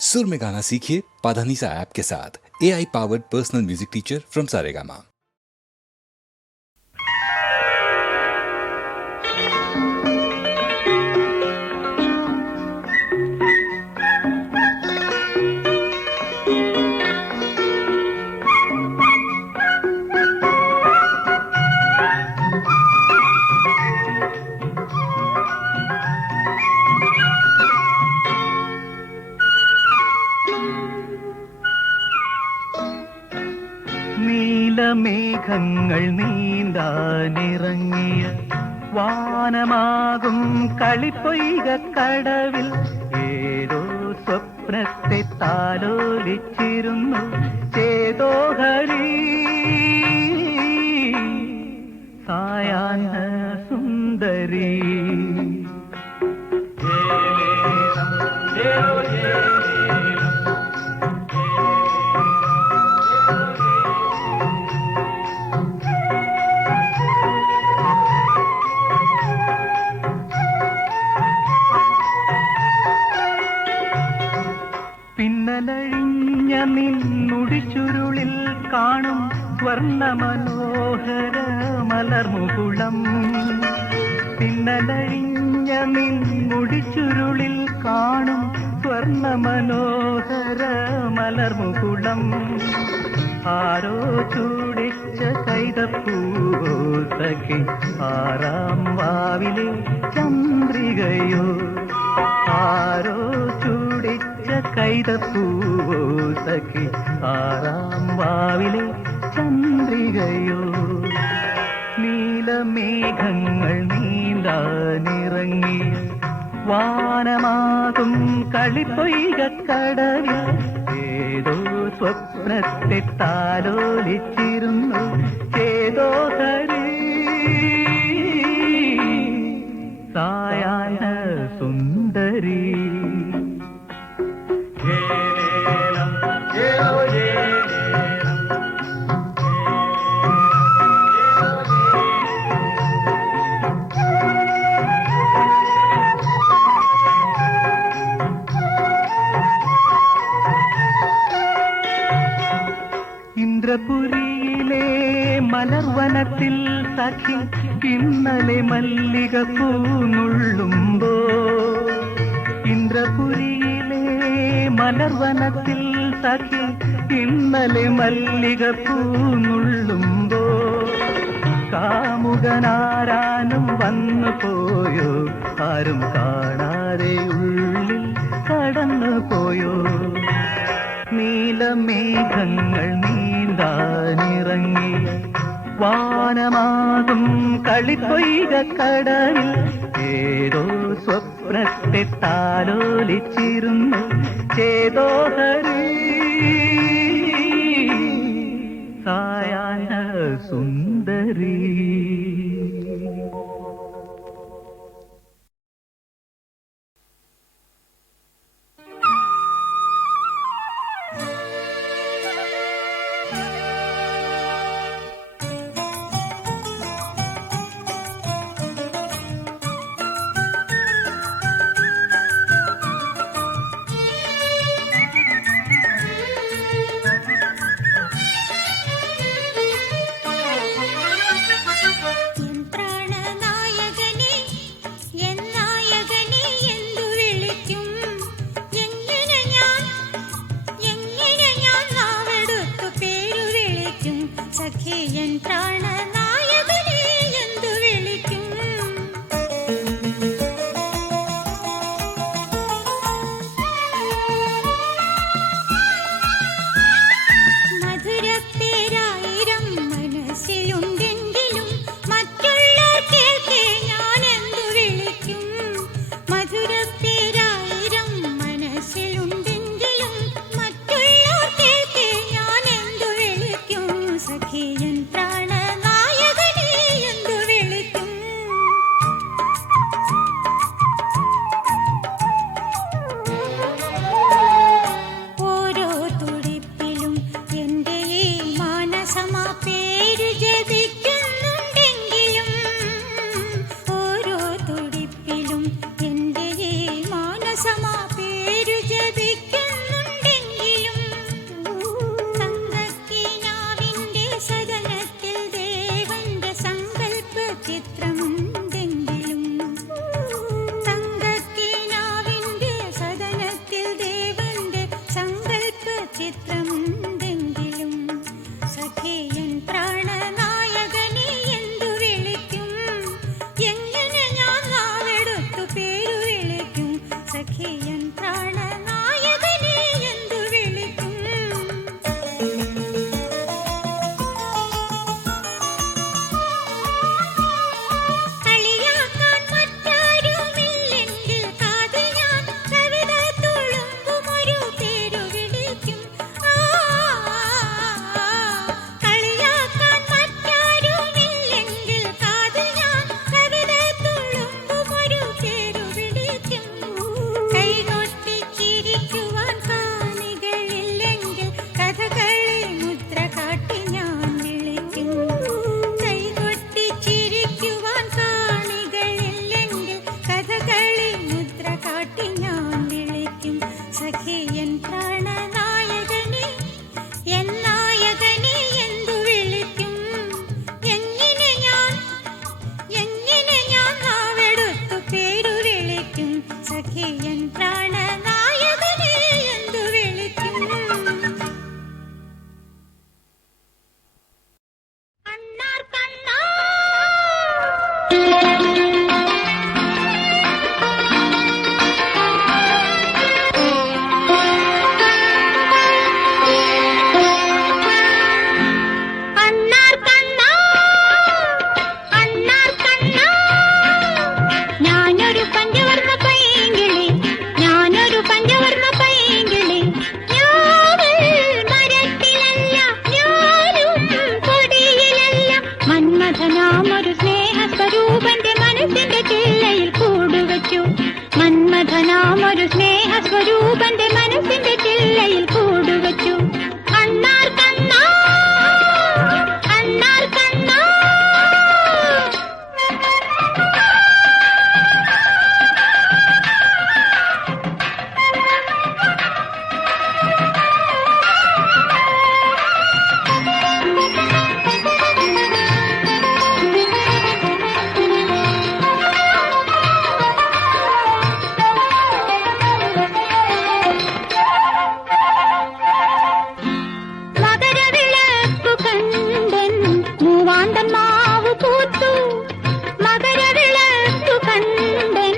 सुर में गाना सीखिए पाधानीसा ऐप के साथ। AI powered personal music teacher from Saregama. നീലമേഘങ്ങൾ നീന്താനിറങ്ങിയ വാനമാകും കളിപ്പൊയ്കക്കടവിൽ ഏതോ സ്വപ്നത്തെ താലോലിച്ചിരുന്നു ചേതോഹരി സായാഹ്ന സുന്ദരി. പിന്നലഴിഞ്ഞ നിന്നുടിച്ചുരുളിൽ കാണും സ്വർണ്ണ മനോഹര മലർമുകുളം. പിന്നലഴിഞ്ഞ നിന്നുടിച്ചുരുളിൽ കാണും സ്വർണ്ണ മനോഹര മലർമുകുളം. ആരോ ചൂടിച്ച കൈതപ്പൂവോ സഖി ആറാം വാവിലെ ചന്ദ്രികയോ. ആരോ ചൂടിച്ച കൈതപ്പൂവോ സഖി ആറാം വാവിലെ ചന്ദ്രികയോ. നീലമേഘങ്ങൾ നീന്താനിറങ്ങി വാനമാകും കളിപ്പൊയ്കക്കടവിൽ ഏതോ സ്വപ്നത്തെ താലോലിച്ചിരുന്നു ചേതോഹരി സായാഹ്ന സുന്ദരി. ഇന്ദ്രപുരിയിലെ മലർവനത്തിൽ സഖി ഇന്നലെ മല്ലികപ്പൂ നുള്ളുമ്പോ. ഇന്ദ്രപുരിയിലെ മലർവനത്തിൽ സഖി ഇന്നലെ മല്ലികപ്പൂ നുള്ളുമ്പോ. കാമുകനാരാനും വന്നു പോയോ ആരും കാണാതെ ഉള്ളിൽ കടന്നു പോയോ. നീലമേഘങ്ങൾ നീന്താനിറങ്ങി വാനമാകും കളിപ്പൊയ്കക്കടവിൽ ഏതോ സ്വപ്നത്തെ താലോലിച്ചിരുന്നു ചേതോഹരി സായാഹ്ന സുന്ദരി. സഖിയൻ പ്രാണനായകനെ എന്തു വിളിക്കും. മധുരപ്പേരായിരം മനസ്സിലുണ്ടെങ്കിലും മറ്റുള്ളവർ കേൾക്കെ ഞാൻ എന്തു വിളിക്കും. മധുരപ്പേരായിരം മനസ്സിലുണ്ടെങ്കിലും മറ്റുള്ളവർ കേൾക്കെ ഞാൻ എന്തു വിളിക്കും. സഖിയൻ പ്രാണനായ ചിത്രമുണ്ടെങ്കിലും തങ്കക്കിനാവിന്റെ സദനത്തിൽ ദേവന്റെ സങ്കൽപ്പ ചിത്രമുണ്ടെങ്കിലും സഖിയൻ പ്രാണനായകനെ എന്തു വിളിക്കും? എങ്ങനെ ഞാൻ നാവെടുത്തു പേരു വിളിക്കും? സഖിയൻ പ്രാണനായകനെ എന്തു വിളിക്കും? കളിയാക്കാൻ മറ്റാരുമില്ലെങ്കിൽ കാതിൽ ഞാൻ കവിത തുളുമ്പുമൊരു പേരു വിളിക്കും. കളിയാക്കാൻ മറ്റാരുമില്ലെങ്കിൽ കാതിൽ ഞാൻ കവിത തുളുമ്പുമൊരു പേരു വിളിക്കും. കൈകൊട്ടി ചിരിക്കുവാൻ കാണികളില്ലെങ്കിൽ കഥകളെ മുദ്ര കാട്ടി ഞാൻ വിളിക്കും. കൈകൊട്ടി ചിരിക്കുവാൻ കാണികളില്ലെങ്കിൽ കഥകളെ മുദ്ര കാട്ടി ഞാൻ വിളിക്കും. സഖിയൻ പ്രാണനായകനെ നായകനെ എന്തു വിളിക്കും? എങ്ങനെ ഞാൻ നാവെടുത്തു പേരു വിളിക്കും? സഖിയൻ പ്രാണനായകനെ എന്തു വിളിക്കും? അണ്ണാർ കണ്ണാ അണ്ണാർ കണ്ണാ അണ്ണാർ കണ്ണാ ഞാനൊരു പഞ്ചവർണ്ണ പൈങ്കിളി ഞാനൊരു പഞ്ചവർണ്ണ പൈങ്കിളി ഞാവൽ മരത്തിലല്ല ഞാനും കൊടിയിലല്ല മന്മഥനാമൊരു സ്നേഹസ്വരൂപന്റെ മനസ്സിന്റെ ചില്ലയിൽ കൂടുവച്ചു മന്മഥനാമൊരു സ്നേഹസ്വരൂപന്റെ മനസ്സിന്റെ ചില്ലയിൽ കൂടുവച്ചു അണ്ണാർ കണ്ണാ അണ്ണാർ കണ്ണാ മകരവിളക്കു കണ്ടൻ മൂവാണ്ടൻ മാവു പൂത്തു മകരവിളക്കു കണ്ടൻ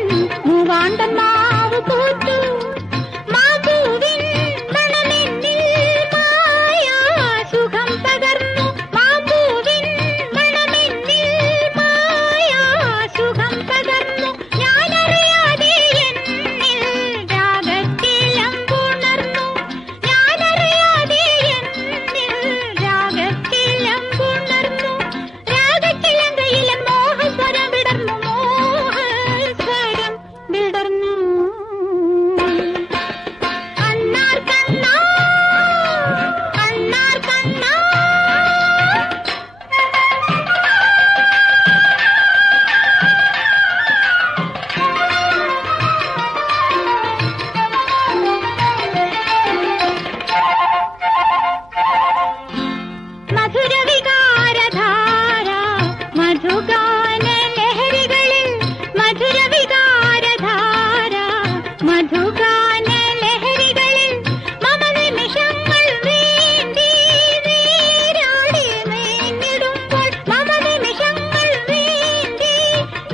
മൂവാണ്ടൻ മാവു പൂത്തു മാപൂവിൻ മണമെന്നിൽ മായാസുഖം പകർന്നു മാപൂവിൻ മണമെന്നിൽ മായാസുഖം പകർന്നു ഞാനറിയാതെ എന്നിൽ രാഗത്തിലമ്പുണർന്നു ഞാനറിയാതെ എന്നിൽ രാഗത്തിലമ്പുണർന്നു രാഗത്തിലങ്കയിലെ മോഹസ്വരം വിടർന്നു മോഹസ്വരം വിടർന്നു അണ്ണാർ കണ്ണാ അണ്ണാർ കണ്ണാ മധുരവികാരധാര മധുഗാന ലഹരികളിൽ മധുരവികാരധാര മധുഗാന ലഹരികളിൽ മമ നിമിഷങ്ങൾ വേണ്ടി നീരാടി മേഞ്ഞിടുമ്പോൾ മമ നിമിഷങ്ങൾ വേണ്ടി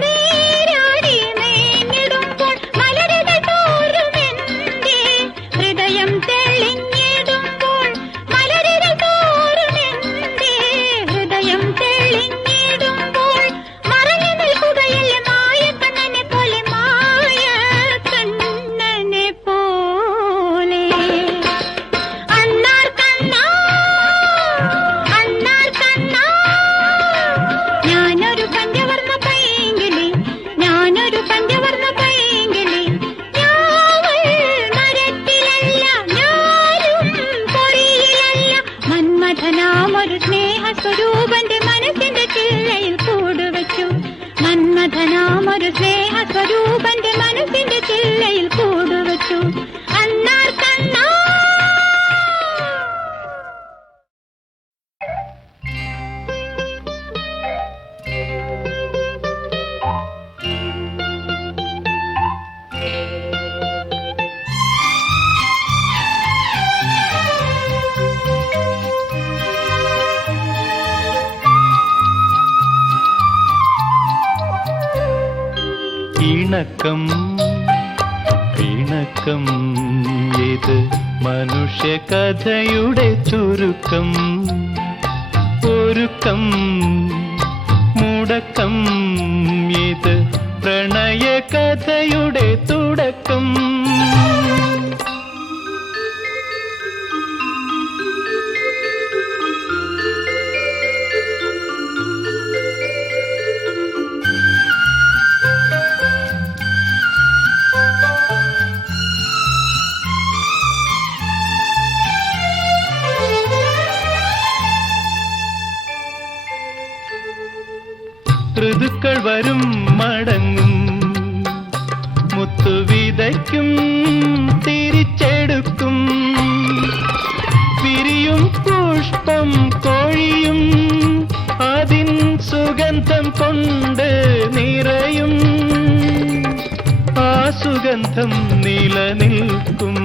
നീരാടി മേഞ്ഞിടുമ്പോൾ മലരുകൾ തോറുമെന്റെ ഹൃദയം തെളിഞ്ഞിടുമ്പോൾ മലരുകൾ തോറുമെന്റെ ഹൃദയം തെളിഞ്ഞിടുമ്പോൾ മറഞ്ഞു നിൽക്കുകയല്ലേ മായക്കണ്ണനെ പോലെ മായക്കണ്ണനെ പോലെ അണ്ണാർ കണ്ണാ അണ്ണാർ കണ്ണാ ഞാനൊരു പഞ്ചവർണ്ണ പൈങ്കിളി ഞാനൊരു പഞ്ചവർണ്ണ പൈങ്കിളി ഞാവൽ മരത്തിലല്ല ഞാനും കൊടിയിലല്ല മന്മഥനാമൊരു സ്നേഹസ്വരൂപന്റെ മനസ്സിന്റെ ചില്ലയിൽ കൂടുവച്ചു മന്മഥനാമൊരു സ്നേഹസ്വരൂപന്റെ മനസ്സിന്റെ ചില്ലയിൽ കൂടുവച്ചു അണ്ണാർ കണ്ണാ ഇണക്കം ഇണക്കം ഇത് മനുഷ്യ കഥയുടെ ചുരുക്കം ഒരുക്കം മുടക്കം ഇത് പ്രണയ കഥയുടെ തുടക്കം ഋതുക്കൾ വരും മടങ്ങും മുത്തു വിതയ്ക്കും തിരിച്ചെടുക്കും വിരിയും പുഷ്പം കൊഴിയും അതിൻ സുഗന്ധം കൊണ്ട് നിറയും ആ സുഗന്ധം നിലനിൽക്കും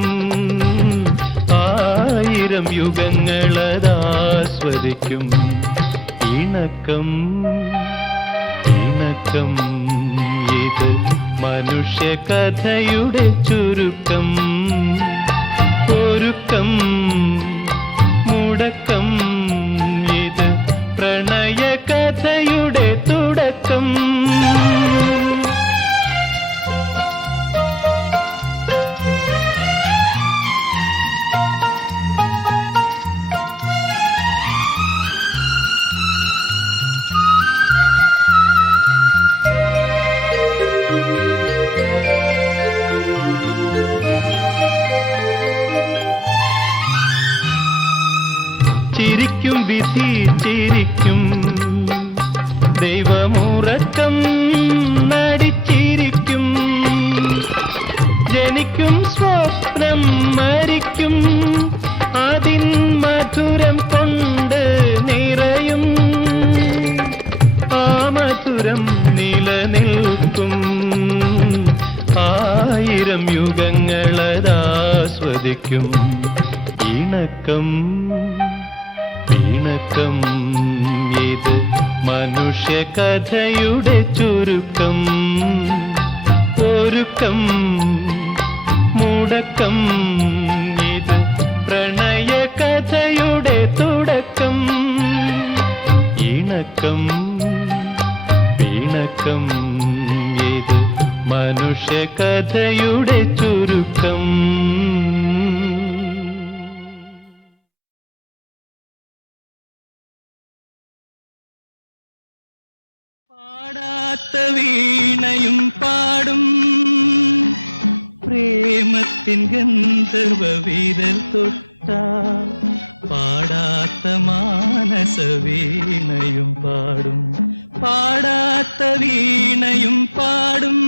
ആയിരം യുഗങ്ങളതാസ്വദിക്കും ഇണക്കം ഇണക്കം ഇത് മനുഷ്യ കഥയുടെ ചുരുക്കം ഒരുക്കം മുടക്കം ഇത് പ്രണയ കഥയുടെ തുടക്കം ചിരിക്കും വിധി ചിരിക്കും ദൈവമുറക്കം നടിച്ചിരിക്കും ജനിക്കും സ്വപ്നം മരിക്കും അതിൻ മധുരം കൊണ്ട് നിറയും ആ മധുരം നിലനിൽക്കും ആയിരം യുഗങ്ങളതാസ്വദിക്കും ഇണക്കം ഇണക്കം ഇത് മനുഷ്യ കഥയുടെ ചുരുക്കം ഒരുക്കം മുടക്കം ഇത് പ്രണയ കഥയുടെ തുടക്കം ഇണക്കം ഇണക്കം ഇത് മനുഷ്യ കഥയുടെ ചുരുക്കം പാടാത്ത വീണയും പാടും പ്രേമത്തിൻ ഗന്ധർവ വിരൽ തൊട്ട പാടാത്ത മാനസ വീണയും പാടും പാടാത്ത വീണയും പാടും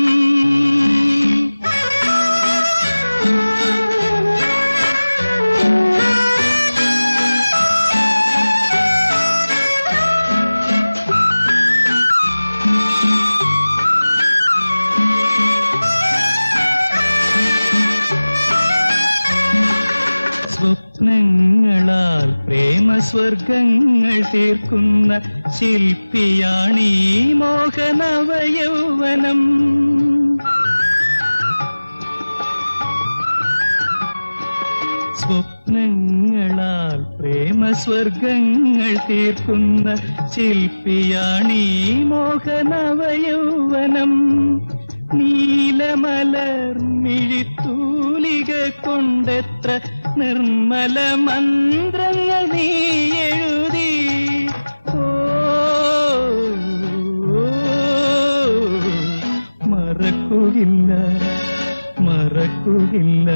സ്വപ്നങ്ങളാൽ പ്രേമസ്വർഗങ്ങൾ തീർക്കുന്ന ശില്പിയാണീ മോഹനവയൗവനം സ്വപ്നങ്ങളാൽ പ്രേമസ്വർഗങ്ങൾ തീർക്കുന്ന ശില്പിയാണീ മോഹനവയൗവനം നീലമലർ മിഴിത്തൂലിക കൊണ്ടെത്ര നിർമ്മല മന്ത്രങ്ങൾ നീ എഴുതി മറക്കുകയില്ല മറക്കുകയില്ല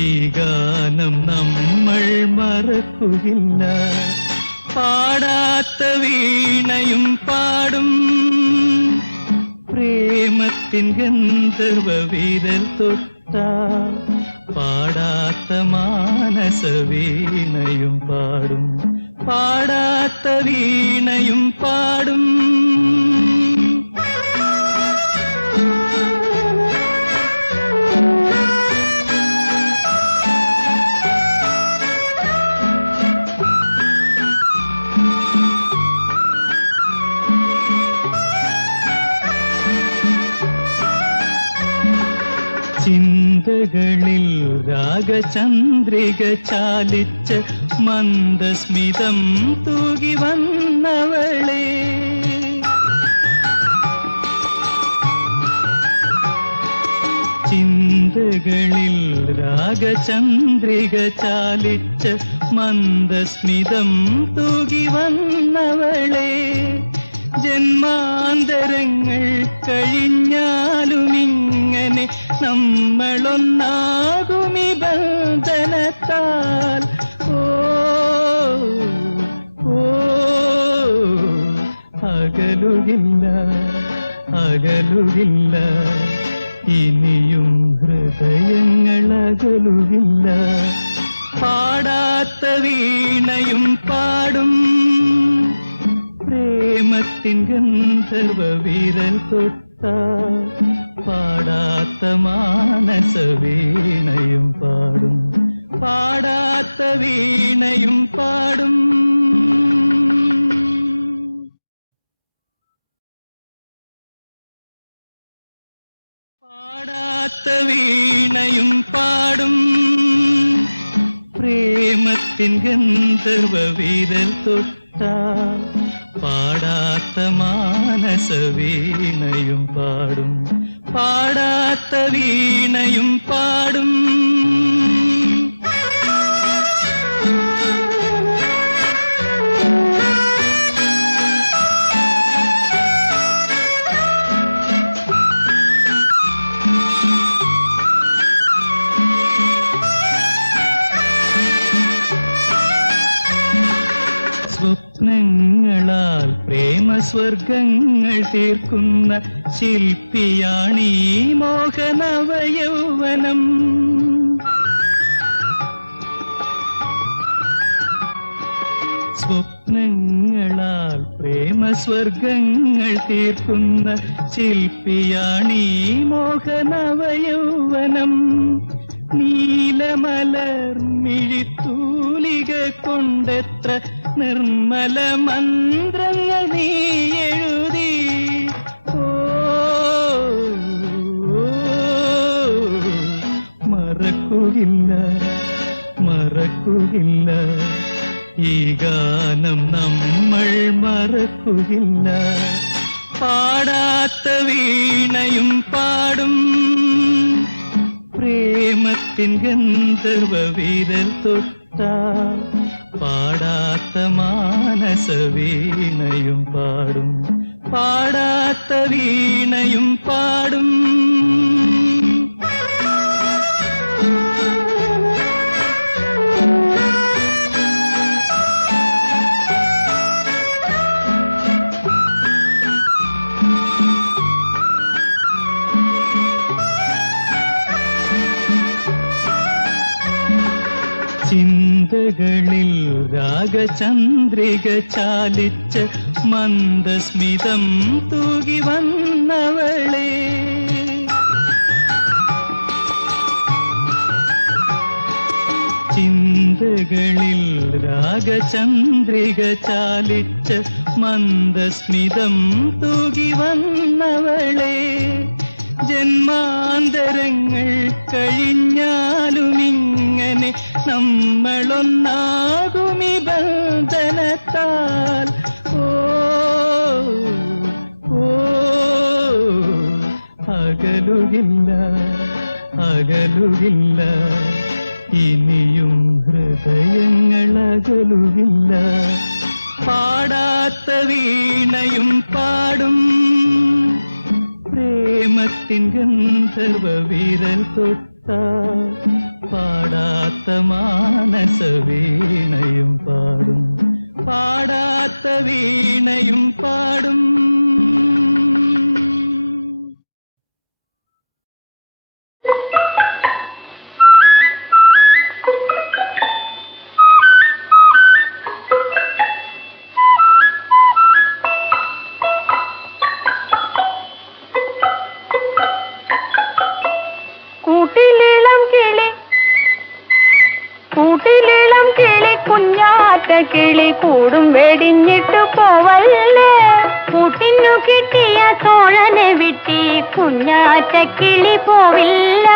ഈ ഗാനം നമ്മൾ മറക്കുകയില്ല പാടാത്ത വീണയും പാടും പ്രേമത്തിൻ ഗന്ധർവ വിരൽ തൊട്ട പാടാത്ത മാനസ വീണയും പാടും പാടാത്ത വീണയും പാടും രാഗചന്ദ്രിക ചാലിച്ച മന്ദസ്മിതം തൂകി വന്നവളെ, ചിന്തകളിൽ രാഗചന്ദ്രിക ചാലിച്ച മന്ദസ്മിതം തൂകി വന്നവളെ, ജന്മാന്തരങ്ങൾ കഴിഞ്ഞാലുമിങ്ങനെ നമ്മളൊന്നാകുമി ബന്ധനത്താൽ. ഓ ഓ അകലുകില്ല അകലുകില്ല, ഇനിയും ഹൃദയങ്ങൾ അകലുകില്ല. പാടാത്ത വീണയും പാടും, പ്രേമത്തിൻ ഗന്ധർവ വിരൽ തൊട്ട പാടാത്ത മാനസ വീണയും പാടും, പാടാത്ത വീണയും പാടും. പാടാത്ത വീണയും പാടും, പ്രേമത്തിൻ ഗന്ധർവ വിരൽ തൊട്ട പാടാത്ത മാനസ വീണയും പാടും, പാടാത്ത വീണയും പാടും. സ്വപ്നങ്ങളാൽ പ്രേമസ്വർഗങ്ങൾ തീർക്കുന്ന ശില്പിയാണീ മോഹനവയൗവനം. സ്വപ്നങ്ങളാൽ പ്രേമസ്വർഗങ്ങൾ തീർക്കുന്ന ശില്പിയാണീ മോഹനവയൗവനം. നീലമലർ മിഴിത്തൂലിക കൊണ്ടെത്ര നിർമ്മല മന്ത്രങ്ങൾ നീ എഴുതി. ഓ മറക്കുകില്ല മറക്കുകില്ല, ഈ ഗാനം നമ്മൾ മറക്കുകില്ല. പാടാത്ത വീണയും പാടും, പ്രേമത്തിൻ ഗന്ധർവ വിരൽ തൊട്ട പാടാത്ത മാനസ വീണയും പാടും, പാടാത്ത വീണയും പാടും. ചിന്തകളിൽ രാഗചന്ദ്രിക ചാലിച്ച മന്ദസ്മിതം തൂകി വന്നവളെ, ചിന്തകളിൽ രാഗചന്ദ്രിക ചാലിച്ച മന്ദസ്മിതം തൂകി വന്നവളെ, ജന്മാന്തരങ്ങൾ കഴിഞ്ഞാലുമിങ്ങനെ നമ്മളൊന്നാകുമി ബന്ധനത്താൽ. ഓ ഓ അകലുകില്ല അകലുകില്ല, ഇനിയും ഹൃദയങ്ങൾ അകലുകില്ല. പാടാത്ത വീണയും പാടും, പ്രേമത്തിൻ ഗന്ധർവ വിരൽ തൊട്ട പാടാത്ത മാനസ വീണയും പാടും, പാടാത്ത വീണയും പാടും. കിളി കൂടും വെടിഞ്ഞിട്ടു പോവല്ലേ, കൂട്ടിനു കിട്ടിയ തോഴനെ വിട്ടി കുഞ്ഞാറ്റ കിളി പോവില്ല.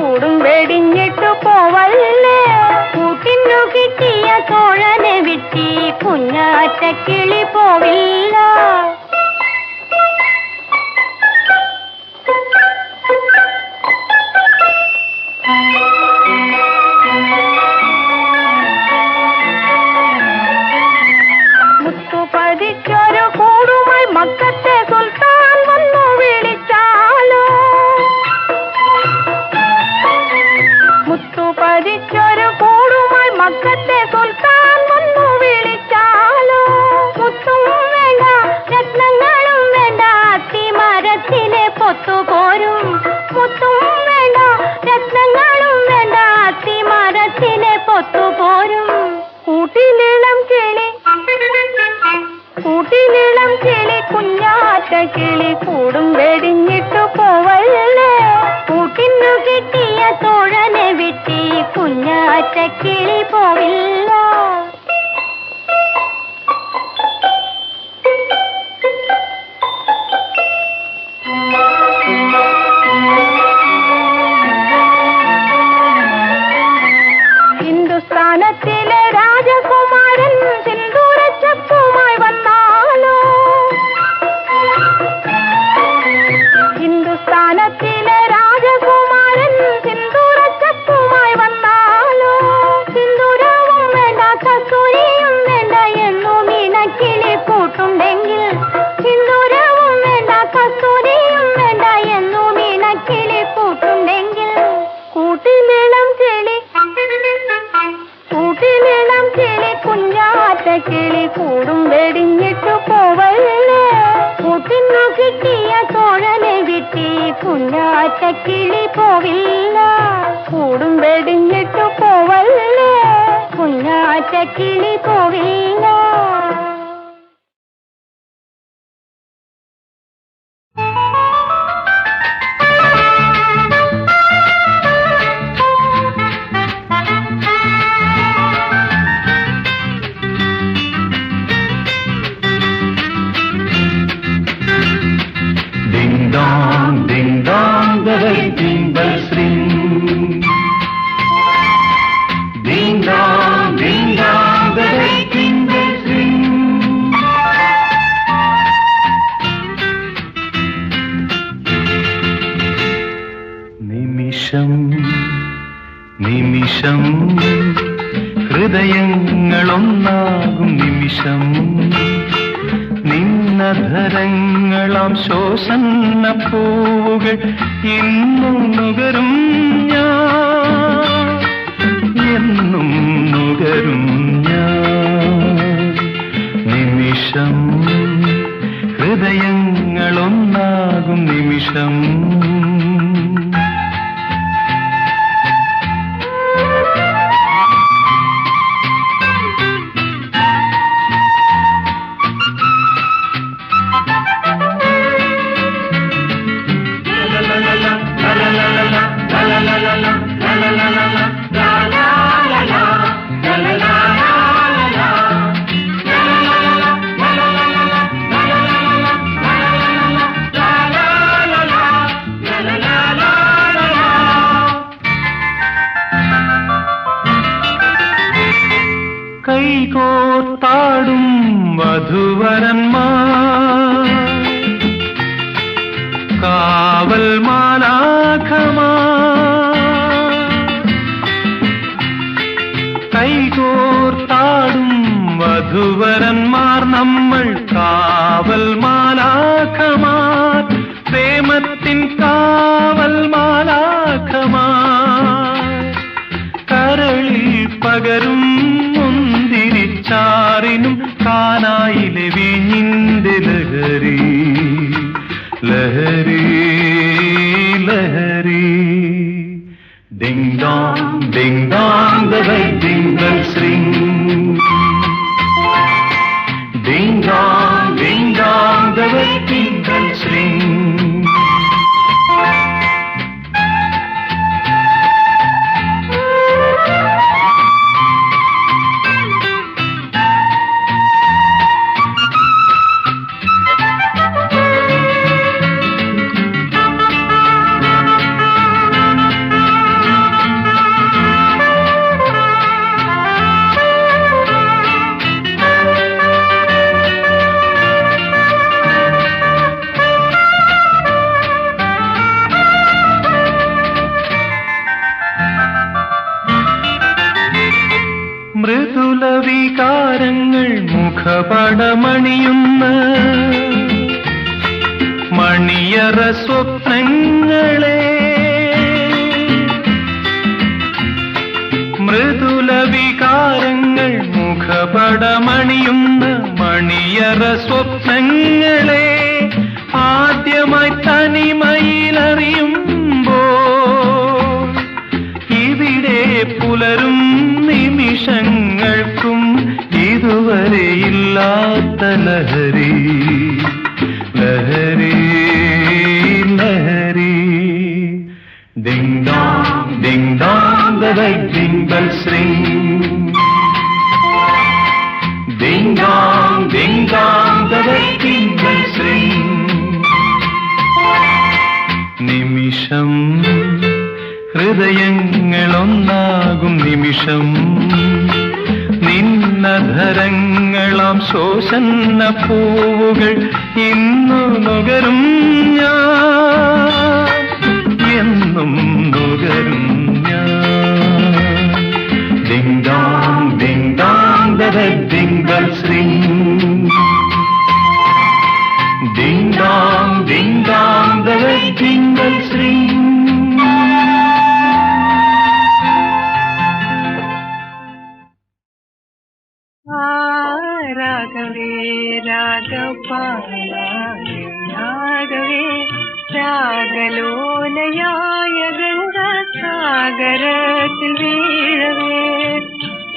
കൂടും വെടിഞ്ഞിട്ടു പോവല്ലേ കൂട്ടിനു കിട്ടിയ തോഴനെ വിട്ടി കുഞ്ഞാറ്റ കിളി പോവില്ല. മുത്തുപതിച്ചൊരു കൂടുമായി മക്കത്തെ സുൽത്താൻ വന്നു വിളിച്ചാലോ മുത്തുപതിച്ചൊരു കൂടുമായി മക്കത്തെ സുൽത്താൻ വന്നു വിളിച്ചാലോ മുത്തും വേണ്ട രത്നങ്ങളും വേണ്ട അത്തിമരത്തിലെ പൊത്തുപോരും മുത്തും വേണ്ട രത്നങ്ങളും വേണ്ട അത്തിമരത്തിലെ പൊത്തുപോരും. കൂട്ടിലിളം കിളി കുഞ്ഞാറ്റ കിളി കൂടും വെടിഞ്ഞിട്ടു പോവല്ലേ കൂട്ടിനു കിട്ടിയ തോഴനെ വിട്ടി കുഞ്ഞാറ്റ കിളി പോവില്ല. ഹിന്ദുസ്ഥാനത്തിലെ രാജകുമാരൻ സിന്ദൂരച്ചപ്പുമായി വന്നാലോ ഹിന്ദുസ്ഥാനത്തിലെ രാജകുമാരൻ സിന്ദൂരച്ചപ്പുമായി വന്നാലോ സിന്ദൂരവും വേണ്ട കസ്തൂരിയും വേണ്ട എന്നു മീനക്കിളി കൂട്ടുണ്ടെങ്കിൽ സിന്ദൂരവും വേണ്ട കസ്തൂരിയും വേണ്ട എന്നു മീനക്കിളി കൂട്ടുണ്ടെങ്കിൽ കൂട്ടിലിളം കിളി കുഞ്ഞാറ്റ കിളി കൂടും വെടിഞ്ഞിട്ടു പോവല്ലേ കൂട്ടിനു കിട്ടിയ തോഴനെ വിട്ടി കുഞ്ഞാറ്റ കിളി പോവില്ല. കൂടും വെടിഞ്ഞിട്ടു പോവല്ലേ കുഞ്ഞാറ്റ കിളി പോവില്ല. Ding dong, the ring bells ring. Ding dong, the ring bells ring. നിമിഷം നിമിഷം ഹൃദയങ്ങളൊന്നാകും നിമിഷം നിന്നധരങ്ങളാം ശോസന്ന പൂവുകൾ ഇന്നും നുകരും ഞാൻ എന്നും നുകരും ഞാൻ. നിമിഷം ഹൃദയങ്ങളൊന്നാകും നിമിഷം കൈകോർത്താടും വധുവരന്മാർ കാവൽ മാലാഖമാർ കൈകോർത്താടും വധുവരന്മാർ നമ്മൾ കാവൽ മാലാഖമാർ പ്രേമത്തിൻ കാവൽ മാലാഖമാർ കരളിൽ പകരും മുന്തിരിച്ചാറിനും കാനായിലെ വീഞ്ഞിന്റെ ലഹരി ലഹരി ലഹരി. Ding dong, the wedding bells ring. Ding dong, the wedding bells ring. Mridula വികാരങ്ങൾ മുഖപടമണിയുന്ന മണിയറ സ്വപ്നങ്ങളെ, മൃദുല വികാരങ്ങൾ മുഖപടമണിയുന്ന മണിയറ സ്വപ്നങ്ങളെ ആദ്യമായി തനിമയിലറിയുമ്പോൾ ഇവിടെ പുലരും നിമിഷങ്ങൾക്കും ഇതുവരെ ഇല്ലാത്ത ലഹരി, ലഹരി, ലഹരി. Ding dong, ding dong, the wedding bells ring. Ding dong, ding dong, the wedding bells ring. നിമിഷം ഹൃദയങ്ങളൊന്നാകും നിമിഷം, നിന്നധരങ്ങളാം ശോഷന്ന പൂവുകൾ ഇന്നു നുകരും ഞാൻ, എന്നും നുകരും ഞാൻ. Ding dong, ding dong, the wedding bells ring. Ding dong, ding dong, the wedding bells ring. രാഘവേ രാഘവേ രാഗലോലയായ ഗംഗാസാഗരത്തിൽ വീഴവേ,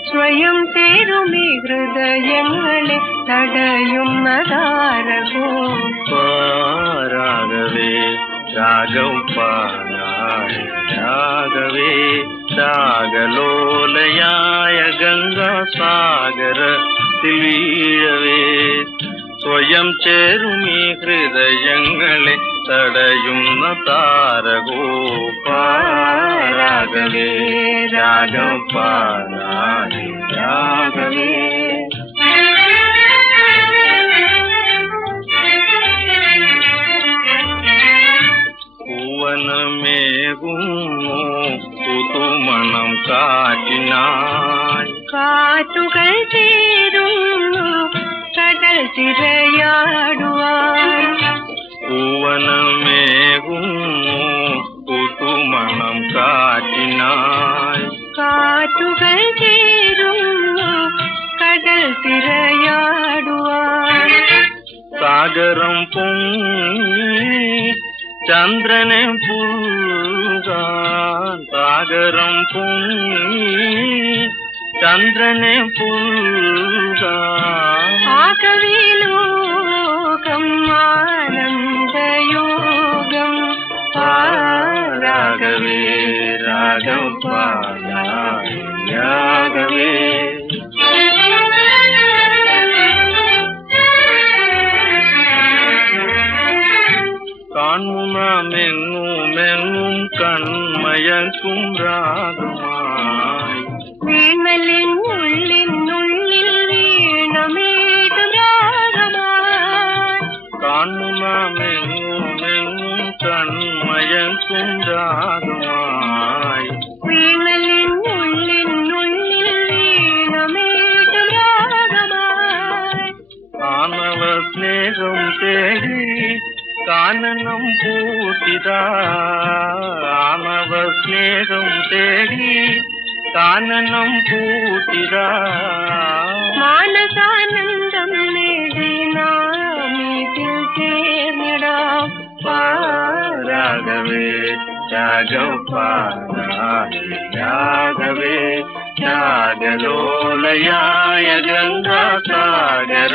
സ്വയം തേരുമീ ഹൃദയങ്ങളെ തടയുന്ന രാഘവേ രാഘവേ രാഗലോലയായ ഗംഗാസാഗരത്തിൽ വീഴവേ, സ്വയം ചേരുമീ ഹൃദയങ്ങളെ തടയുന്ന താരഗോപാരാഘവേ രാഘവേ. പൂവനമേകുന്നു പുതുമണം കാറ്റിനായി, കാറ്റുകൾ ചേരുന്നു കടൽ തിരയാടുവാൻ. പൂവനമേകുന്നു പുതുമണം കാറ്റിനായി, കാറ്റുകൾ ചേരുന്നു കടൽ തിരയാടുവാൻ. സാഗരം പൊങ്ങി ചന്ദ്രനെ പുൽകാൻ, സാഗരം പൊങ്ങി ചന്ദ്രനെ പുൽകാൻ. ആകവിലോകം ആനന്ദയോഗം രാഘവേ രാഘവേ. കാൺമുണമെങ്ങുമെങ്ങും കൺമയക്കും രാഗമായി, വീണലിനുള്ളിനുള്ളിൽ വീണമേതും രാഗമായി. കാൺമുണമെങ്ങുമെങ്ങും കൺമയക്കും രാഗമായി, വീണലിനുള്ളിനുള്ളിൽ വീണമേതും രാഗമായി. ആണവ സ്നേഹം തേടി കാനനം പൂട്ടിതാ, ആണവ സ്നേഹം തേടി കാനനം പൂട്ടിതാ. മാനസാനന്ദം നേടി നാം ഇതിൽ ചേർന്നിടാം. രാഘവേ രാഘവേ രാഗലോലയായ ഗംഗാസാഗരത്തിൽ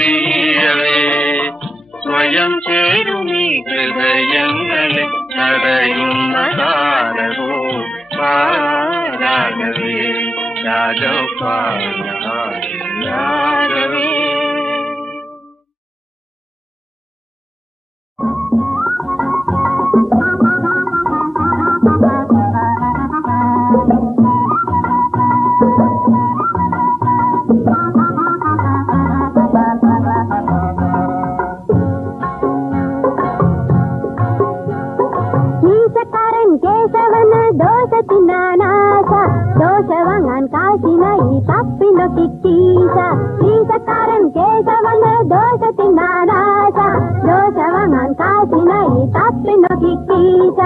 വീഴവേ, സ്വയം ചേരുമീ ഹൃദയങ്ങളെ തടയുന്ന താരഗോപാരാഘവേ രാഘവേ. കേശവന് ദോഷ തിന്നാനാശ, ദോഷ വാങ്ങാൻ കാശിനായി തപ്പിനൊക്കി കീശ കീശക്കാരൻ കേശവന് ദോശ തിന്നാനാശ ദോശ വാങ്ങാൻ കാശിനായി തപ്പിനൊക്കി കീശ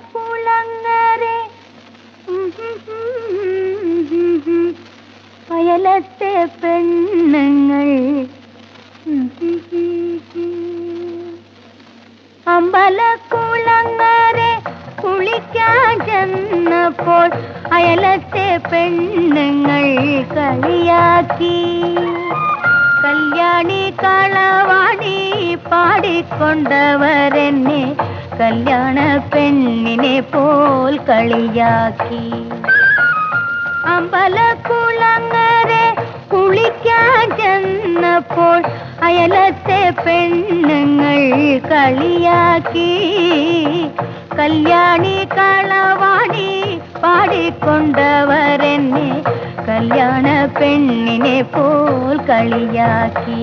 അമ്പലക്കുളങ്ങരെ വയലത്തെ പെണ്ണുങ്ങൾ അമ്പലക്കുളങ്ങരെ കുളിക്കാൻ ചെന്നപ്പോൾ അയലത്തെ പെണ്ണുങ്ങൾ കളിയാക്കി കല്യാണി കളവാടി പാടിക്കൊണ്ടവരെന്നെ കല്യാണ പെണ്ണിനെ പോൽ കളിയാക്കി അമ്പലക്കുളങ്ങരെ കുളിക്കാൻ ചെന്നപ്പോൾ അയലത്തെ പെണ്ണുങ്ങൾ കളിയാക്കി കല്യാണി കളവാടി പാടിക്കൊണ്ടവരെന്നെ കല്യാണ പെണ്ണിനെ പോൽ കളിയാക്കി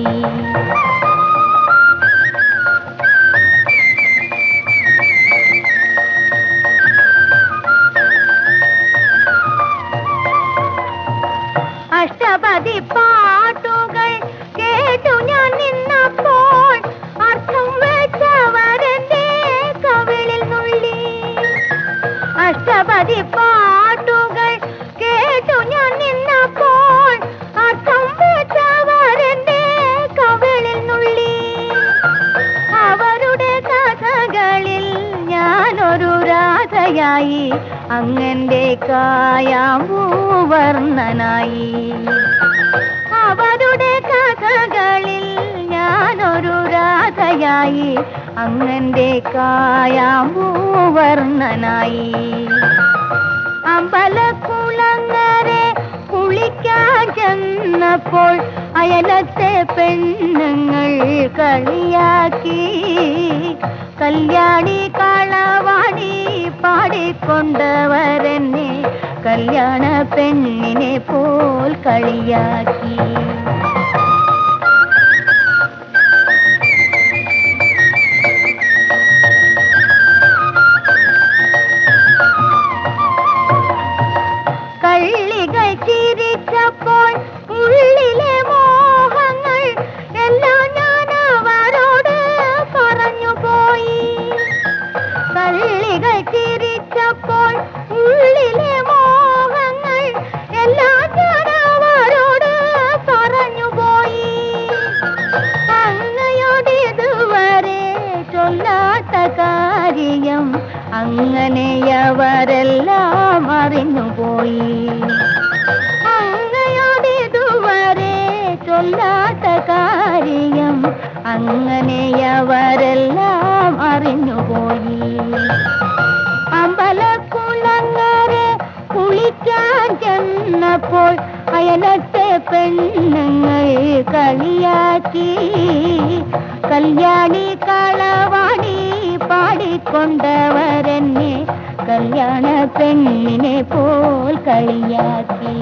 അഷ്ടപതി പാട്ടുകൾ കേട്ടു ഞാൻ നിന്നപ്പോൾ അർത്ഥം വെച്ചവരെന്റെ കവിളിൽ നുള്ളി അഷ്ടപതി പാട്ടുകൾ കേട്ടു ഞാൻ നിന്നപ്പോൾ അർത്ഥം വെച്ചവരെന്റെ കവിളിൽ നുള്ളി അവരുടെ കഥകളിൽ ഞാനൊരു രാധയായി അങ്ങന്റെ കായാമ്പൂവർണ്ണനായി അവരുടെ കഥകളിൽ ഞാനൊരു രാധയായി അങ്ങന്റെ കായാമ്പൂവർണ്ണനായി അമ്പലക്കുളങ്ങരെ കുളിക്കാൻ ചെന്നപ്പോൾ അയലത്തെ പെണ്ണുങ്ങൾ കളിയാക്കി കല്യാണി കളവാടി പാടിക്കൊണ്ടവരെന്നെ കല്യാണ പെണ്ണിനെ പോൽ കളിയാക്കി കള്ളികൾ ചിരിച്ചപ്പോൾ ഉള്ളിലെ മോഹങ്ങൾ എല്ലാം ഞാൻ അവരോട് പറഞ്ഞുപോയി കള്ളികൾ ചിരിച്ചപ്പോൾ ഉള്ളിലെ മോഹങ്ങൾ എല്ലാം ഞാൻ അവരോട് പറഞ്ഞുപോയി അങ്ങയോട് ഇതുവരെ ചൊല്ലാത്ത കാര്യം അങ്ങനെയവരെല്ലാം അറിഞ്ഞുപോയി. അങ്ങയോടിതുവരെ ചൊല്ലാത്ത കാര്യം അങ്ങനെയവരെല്ലാം അറിഞ്ഞുപോയി. അമ്പലക്കുളങ്ങരെ കുളിക്കാൻ ചെന്നപ്പോൾ അയലത്തെ പെണ്ണുങ്ങൾ കളിയാക്കി. കല്യാണി കളവാണി പാടിക്കൊണ്ടവരെന്നെ കല്യാണ പെണ്ണിനെ പോൽ കളിയാക്കി.